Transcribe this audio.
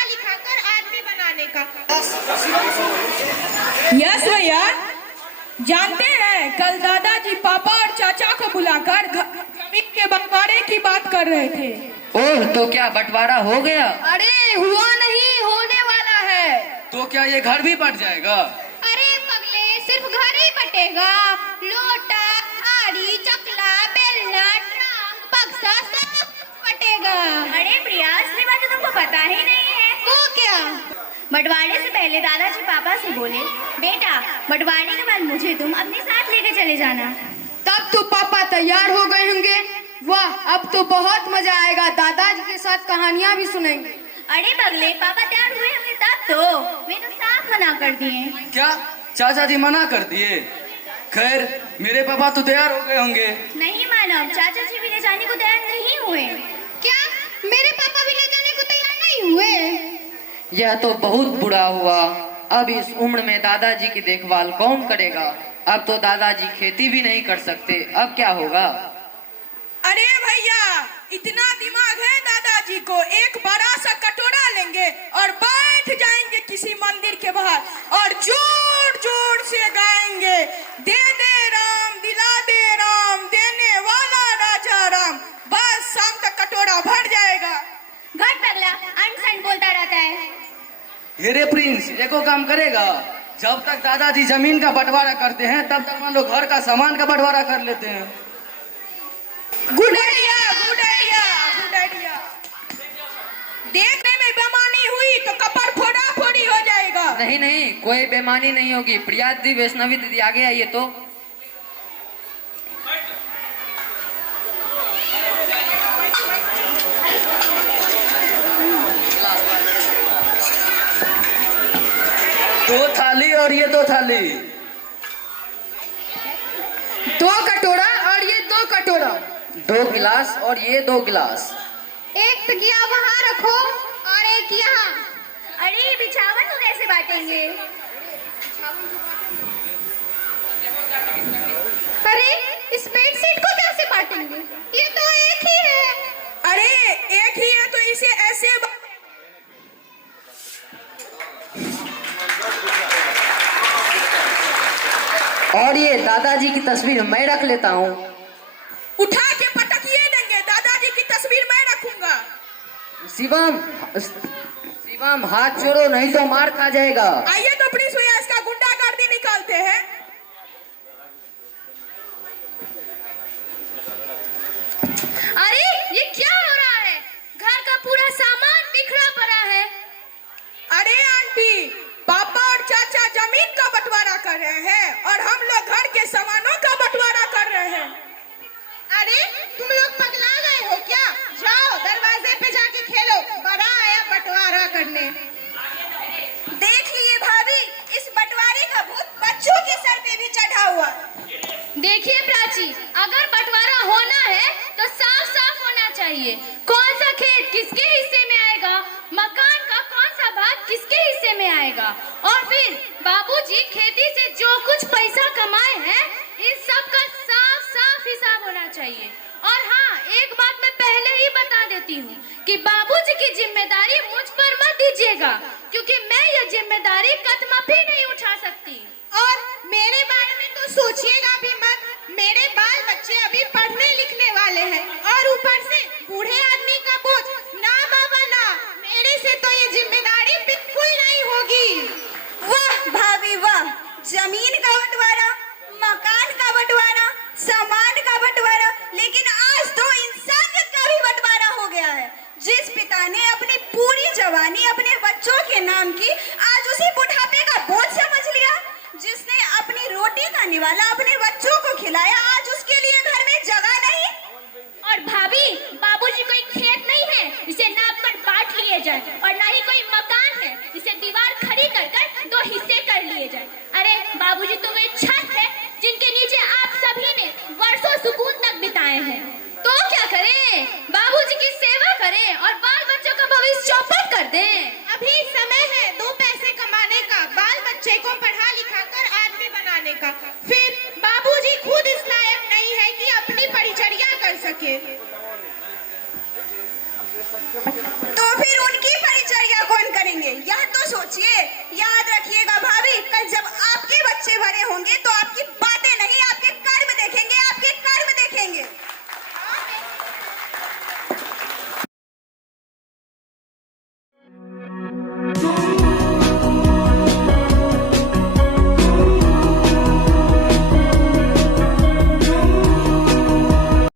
पढ़ा लिखा कर आदमी बनाने का। यस भैया, जानते हैं कल दादाजी पापा और चाचा को बुलाकर जमीन के बंटवारे की बात कर रहे थे। ओह, तो क्या बंटवारा हो गया? अरे हुआ नहीं, होने वाला है। तो क्या ये घर भी बट जाएगा? अरे पगले, सिर्फ घर ही बटेगा। लोटा, आड़ी, चकला, बेलना, ट्रंक, बक्सा सब बटेगा। अरे प्रिया, असली बात तो तुमको पता ही नहीं है। वो क्या? बंटवारे से पहले दादाजी पापा से बोले, बेटा बंटवारे के बाद मुझे तुम अपने साथ लेके चले जाना। तब तो पापा तैयार हो गए होंगे। वाह, अब तो बहुत मजा आएगा, दादाजी के साथ कहानियाँ भी सुनेंगे। अरे पगले, पापा तैयार हुए होंगे तब तो। वे तो साफ मना कर दिए। क्या चाचा जी मना कर दिए? खैर, मेरे पापा तो तैयार हो गए होंगे। नहीं मानव, चाचा जी भी ले जाने को तैयार नहीं हुए। क्या मेरे पापा भी ले जाने को तैयार नहीं हुए? यह तो बहुत बुरा हुआ। अब इस उम्र में दादाजी की देखभाल कौन करेगा? अब तो दादाजी खेती भी नहीं कर सकते, अब क्या होगा? अरे भैया, इतना दिमाग है दादाजी को, एक बड़ा सा कटोरा लेंगे और बैठ जाएंगे किसी मंदिर के बाहर और जोर जोर से गाएंगे, दे दे राम दिला दे राम, देने वाला राजा राम। बस शाम तक कटोरा भर जाएगा। घर पगला अनसन बोलता रहता है। मेरे प्रिंस, एको काम करेगा। जब तक दादाजी जमीन का बंटवारा करते हैं तब तक मान लो घर का सामान का बंटवारा कर लेते हैं। Good idea, good idea, good idea. देखने में बेमानी हुई तो कपड़ फोड़ा फोड़ी हो जाएगा। नहीं नहीं, कोई बेमानी नहीं होगी। प्रिया दीदी, वैष्णवी दीदी, आगे आइए तो। दो थाली और ये दो थाली। दो कटोरा और ये दो कटोरा। दो गिलास और ये दो गिलास। एक तकिया वहाँ रखो और एक यहाँ। अरे बिछावन को कैसे बांटेंगे? अरे इस बेडशीट को कैसे बांटेंगे? ये तो एक ही है। अरे एक ही है तो इसे ऐसे और ये दादाजी की तस्वीर मैं रख लेता हूँ। उठा के पटकिए देंगे, दादाजी की तस्वीर मैं रखूंगा। शिवम हाथ छोड़ो, नहीं तो मार खा जाएगा। आइए तो प्लीज भैया, इसका गुंडागर्दी निकालते हैं। अरे ये क्या हो रहा है? घर का पूरा सामान बिखरा पड़ा है। अरे आंटी, पापा और चाचा जमीन का बंटवारा कर रहे हैं और हम लोग घर के सामानों का बंटवारा कर रहे हैं। अरे तुम लोग पगला गए हो क्या? जाओ दरवाजे पे जाके खेलो, बड़ा आया बंटवारा करने। देख लिए भाभी, इस बंटवारे का भूत बच्चों के सर पे भी चढ़ा हुआ। देखिए प्राची, अगर बंटवारा होना है तो साफ साफ होना चाहिए। कौन सा खेत किसके हिस्से में आएगा, मकान का कौन सा भाग किसके हिस्से में आएगा, और फिर बाबूजी खेती से जो कुछ पैसा कमाए हैं इन सब का साफ साफ हिसाब होना चाहिए। और हाँ, एक बात मैं पहले ही बता देती हूँ कि बाबूजी की जिम्मेदारी मुझ पर मत दीजिएगा, क्योंकि मैं ये जिम्मेदारी कदम भी नहीं उठा सकती। और मेरे बारे में तो सोचिएगा भी मत। मेरे बाल बच्चे अभी पढ़ने लिखने वाले हैं और ऊपर से बूढ़े आदमी का बोझ। ना बाबा ना, मेरे से तो ये जिम्मेदारी बिल्कुल नहीं होगी। वाह भाभी वाह, जमीन का बंटवारा, मकान का बंटवारा, सामान का बंटवारा, लेकिन आज तो इंसानियत का भी बंटवारा हो गया है। जिस पिता ने अपनी पूरी जवानी अपने बच्चों के नाम की, आज उसी बुढ़ापे का बोझ समझ लिया। जिसने अपनी रोटी का निवाला अपने बच्चों को खिलाया, आज उसके लिए घर में जगह नहीं। और भाभी, बाबूजी कोई खेत नहीं है जिसे नाप कर बांट लिए जाए, और ना ही कोई मकान है जिसे दीवार खड़ी कर कर दो हिस्से कर लिए जाए। अरे बाबूजी तो वे छत है जिनके नीचे आप सभी ने वर्षों सुकून तक बिताए हैं। तो क्या करें? बाबूजी की सेवा करें और बाल बच्चों का भविष्य चौपट कर दें। अभी समय है दो पैसे कमाने का, बाल बच्चे को पढ़ा लिखा कर आदमी बनाने का। फिर बाबूजी खुद इस लायक नहीं है कि अपनी परिचर्या कर सके। तो फिर उनकी परिचर्या कौन सोचिए